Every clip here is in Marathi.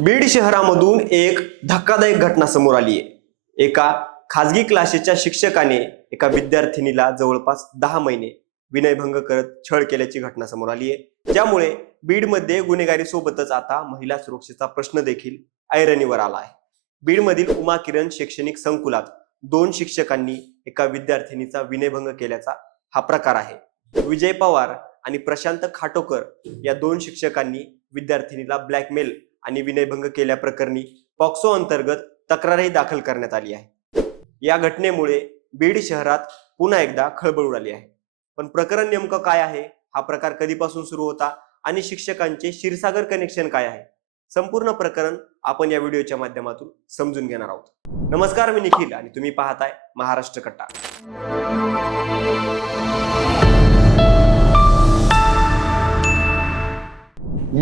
बीड शहरामधून एक धक्कादायक घटना समोर आली आहे. एका खाजगी क्लासेसच्या शिक्षकाने एका विद्यार्थिनीला जवळपास दहा महिने विनयभंग करत छळ केल्याची घटना समोर आली आहे. ज्यामुळे बीडमध्ये गुन्हेगारी सोबतच आता महिला सुरक्षेचा प्रश्न देखील ऐरणीवर आला आहे. बीडमधील उमा किरण शैक्षणिक संकुलात दोन शिक्षकांनी एका विद्यार्थिनीचा विनयभंग केल्याचा हा प्रकार आहे. विजय पवार आणि प्रशांत खाटोकर या दोन शिक्षकांनी विद्यार्थिनीला ब्लॅकमेल आणि विनयभंग केल्याप्रकरणी पॉक्सो अंतर्गत तक्रारही दाखल करण्यात आली आहे. या घटनेमुळे बीड शहरात पुन्हा एकदा खळबळ उडाली आहे. पण प्रकरण नेमकं काय आहे? हा प्रकार कधीपासून सुरू होता? आणि शिक्षकांचे क्षीरसागर कनेक्शन काय आहे? संपूर्ण प्रकरण आपण या व्हिडिओच्या माध्यमातून समजून घेणार आहोत. नमस्कार मी निखिल आणि तुम्ही पाहताय महाराष्ट्र कट्टा.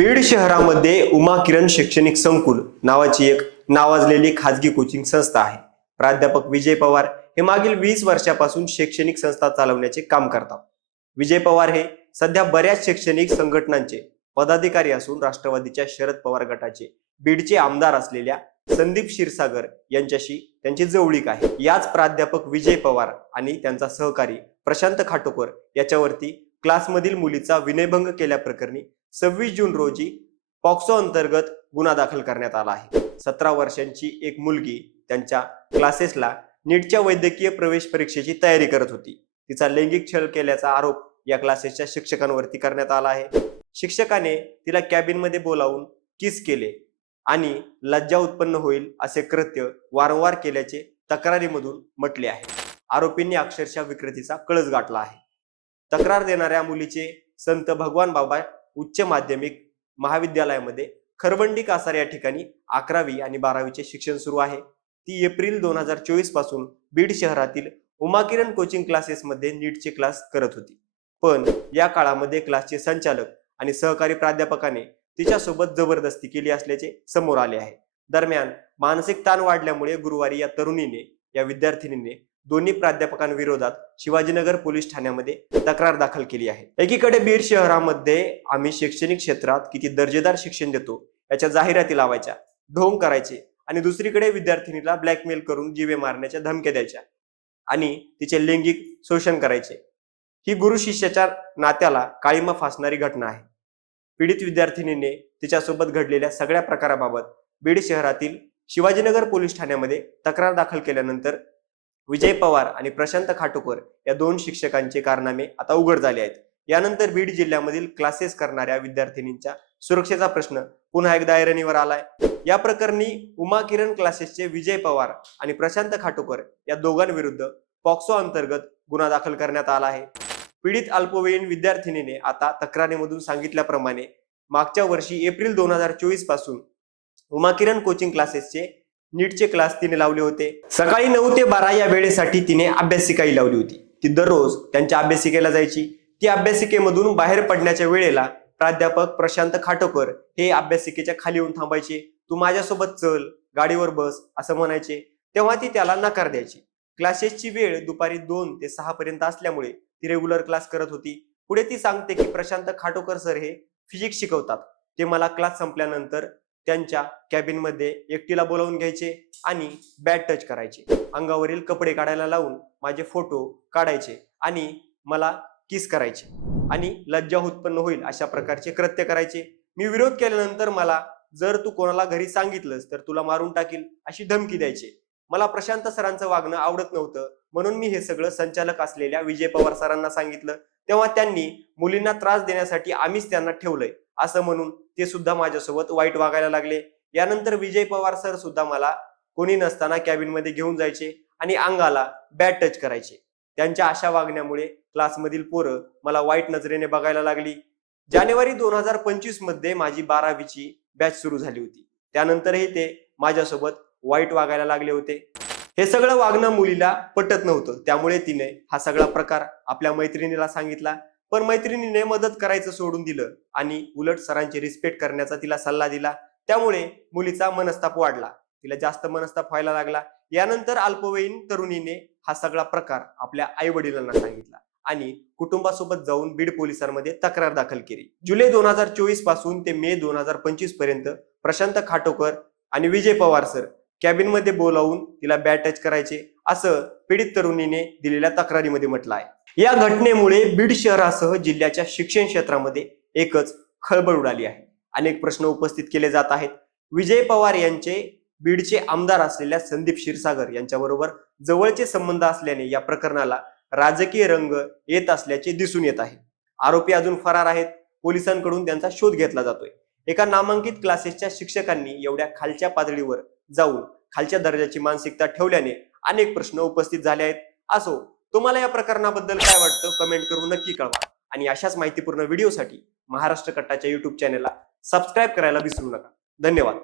बीड शहरामध्ये उमा किरण शैक्षणिक संकुल नावाची एक नावाजलेली खाजगी कोचिंग संस्था आहे. प्राध्यापक विजय पवार हे मागील वीस वर्षापासून शैक्षणिक संस्था चालवण्याचे काम करतात. विजय पवार हे सध्या बऱ्याच शैक्षणिक संघटनांचे पदाधिकारी असून राष्ट्रवादीच्या शरद पवार गटाचे बीडचे आमदार असलेल्या संदीप क्षीरसागर यांच्याशी त्यांची जवळीक आहे. याच प्राध्यापक विजय पवार आणि त्यांचा सहकारी प्रशांत खाटोकर याच्यावरती क्लासमधील मुलीचा विनयभंग केल्याप्रकरणी सव्वीस जून रोजी पॉक्सो अंतर्गत गुन्हा दाखल करण्यात आला आहे. सतरा वर्षांची एक मुलगी त्यांच्या क्लासेसला नीटच्या वैद्यकीय प्रवेश परीक्षेची तयारी करत होती. तिचा लैंगिक छळ केल्याचा आरोप या क्लासेसच्या शिक्षकांवरती करण्यात आला आहे. शिक्षकाने तिला कॅबिनमध्ये बोलावून किस केले आणि लज्जा उत्पन्न होईल असे कृत्य वारंवार केल्याचे तक्रारीमधून म्हटले आहे. आरोपींनी अक्षरशः विकृतीचा कळस गाठला आहे. तक्रार देणाऱ्या मुलीचे संत भगवान बाबा उच्च माध्यमिक महाविद्यालयामध्ये खरबंडी कासार या ठिकाणी अकरावी आणि बारावीचे शिक्षण सुरू आहे. ती एप्रिल दोन हजार चोवीसपासून बीड शहरातील उमाकिरण कोचिंग क्लासेसमध्ये नीटचे क्लास करत होती. पण या काळामध्ये क्लासचे संचालक आणि सहकारी प्राध्यापकाने तिच्यासोबत जबरदस्ती केली असल्याचे समोर आले आहे. दरम्यान मानसिक ताण वाढल्यामुळे गुरुवारी या तरुणीने या विद्यार्थिनीने दोन्ही प्राध्यापकांविरोधात शिवाजीनगर पोलीस ठाण्यामध्ये तक्रार दाखल केली आहे. एकीकडे बीड शहरामध्ये आम्ही शैक्षणिक क्षेत्रात किती दर्जेदार शिक्षण देतो याच्या जाहिराती लावायच्या ढोंग करायचे आणि दुसरीकडे विद्यार्थिनीला ब्लॅकमेल करून जीवे मारण्याच्या धमक्या द्यायच्या आणि तिचे लैंगिक शोषण करायचे. ही गुरु शिष्याच्या नात्याला काळीमा फासणारी घटना आहे. पीडित विद्यार्थिनीने तिच्यासोबत घडलेल्या सगळ्या प्रकाराबाबत बीड शहरातील शिवाजीनगर पोलीस ठाण्यामध्ये तक्रार दाखल केल्यानंतर विजय पवार आणि प्रशांत खाटोकर या दोन शिक्षकांचे कारनामे आता उघड झाले आहेत. यानंतर बीड जिल्ह्यामधील क्लासेस करणाऱ्या विद्यार्थिनींच्या सुरक्षेचा प्रश्न पुन्हा एकदा ऐरणीवर आलाय. या प्रकरणी उमा किरण क्लासेसचे विजय पवार आणि प्रशांत खाटोकर या दोघांविरुद्ध पॉक्सो अंतर्गत गुन्हा दाखल करण्यात आला आहे. पीडित अल्पवयीन विद्यार्थिनीने आता तक्रारीमधून सांगितल्याप्रमाणे मागच्या वर्षी एप्रिल दोन हजार चोवीसपासून उमा किरण कोचिंग क्लासेसचे नीटचे क्लास तिने लावले होते. सकाळी नऊ ते बारा या वेळेसाठी तिने अभ्यासिकाही लावली होती. ती दररोज त्यांच्या अभ्यासिकेला जायची. ती अभ्यासिकेमधून बाहेर पडण्याच्या वेळेला प्राध्यापक प्रशांत खाटोकर हे अभ्यासिकेच्या खाली येऊन थांबायचे. तू माझ्यासोबत चल गाडीवर बस असं म्हणायचे. तेव्हा ती त्याला नकार द्यायची. क्लासेसची वेळ दुपारी दोन ते सहा पर्यंत असल्यामुळे ती रेग्युलर क्लास करत होती. पुढे ती सांगते की प्रशांत खाटोकर सर हे फिजिक्स शिकवतात. ते मला क्लास संपल्यानंतर त्यांच्या कॅबिनमध्ये एकटीला बोलावून घ्यायचे आणि बॅट टच करायचे. अंगावरील कपडे काढायला लावून माझे फोटो काढायचे आणि मला किस करायचे. आणि लज्जा उत्पन्न होईल अशा प्रकारचे कृत्य करायचे. मी विरोध केल्यानंतर मला जर तू कोणाला घरी सांगितलंस तर तुला मारून टाकील अशी धमकी द्यायची. मला प्रशांत सरांचं वागणं आवडत नव्हतं. म्हणून मी हे सगळं संचालक असलेल्या विजय पवार सरांना सांगितलं. तेव्हा त्यांनी मुलींना त्रास देण्यासाठी आम्हीच त्यांना ठेवलंय. असं म्हणून ते सुद्धा माझ्यासोबत वाईट वागायला लागले. यानंतर विजय पवार सर सुद्धा मला कोणी नसताना कॅबिनमध्ये घेऊन जायचे आणि अंगाला बॅट टच करायचे. त्यांच्या अशा वागण्यामुळे क्लासमधील पोरं मला वाईट नजरेने बघायला लागली. जानेवारी दोन हजार पंचवीसमध्ये माझी बारावीची बॅच सुरू झाली होती. त्यानंतरही ते माझ्यासोबत वाईट वागायला लागले होते. हे सगळं वागणं मुलीला पटत नव्हतं. त्यामुळे तिने हा सगळा प्रकार आपल्या मैत्रिणीला सांगितला. पण मैत्रिणीने मदत करायचं सोडून दिलं आणि उलट सरांची रिस्पेक्ट करण्याचा तिला सल्ला दिला. त्यामुळे मुलीचा मनस्ताप वाढला. तिला जास्त मनस्ताप व्हायला लागला. यानंतर अल्पवयीन तरुणीने हा सगळा प्रकार आपल्या आई वडिलांना सांगितला आणि कुटुंबासोबत जाऊन बीड पोलिसांमध्ये तक्रार दाखल केली. जुलै दोन हजार चोवीसपासून ते मे दोन हजार पंचवीसपर्यंत प्रशांत खाटोकर आणि विजय पवार सर कॅबिनमध्ये बोलावून तिला बॅट टच करायचे असं पीडित तरुणीने दिलेल्या तक्रारीमध्ये म्हटलं आहे. या घटनेमुळे बीड शहरासह जिल्ह्याच्या शिक्षण क्षेत्रामध्ये एकच खळबळ उडाली आहे. अनेक प्रश्न उपस्थित केले जात आहेत. विजय पवार यांचे बीडचे आमदार असलेल्या संदीप क्षीरसागर यांच्याबरोबर जवळचे संबंध असल्याने या प्रकरणाला राजकीय रंग येत असल्याचे दिसून येत आहे. आरोपी अजून फरार आहेत. पोलिसांकडून त्यांचा शोध घेतला जातोय. एका नामांकित क्लासेसच्या शिक्षकांनी एवढ्या खालच्या पातळीवर जाऊन खालच्या दर्जाची मानसिकता ठेवल्याने अनेक प्रश्न उपस्थित झाले आहेत. असो तुम्हाला या प्रकरणाबद्दल काय वाटतं? कमेंट करून नक्की कळवा. आणि अशाच माहितीपूर्ण व्हिडिओसाठी महाराष्ट्र कट्टाच्या युट्यूब चॅनेलला सबस्क्राईब करायला विसरू नका. धन्यवाद.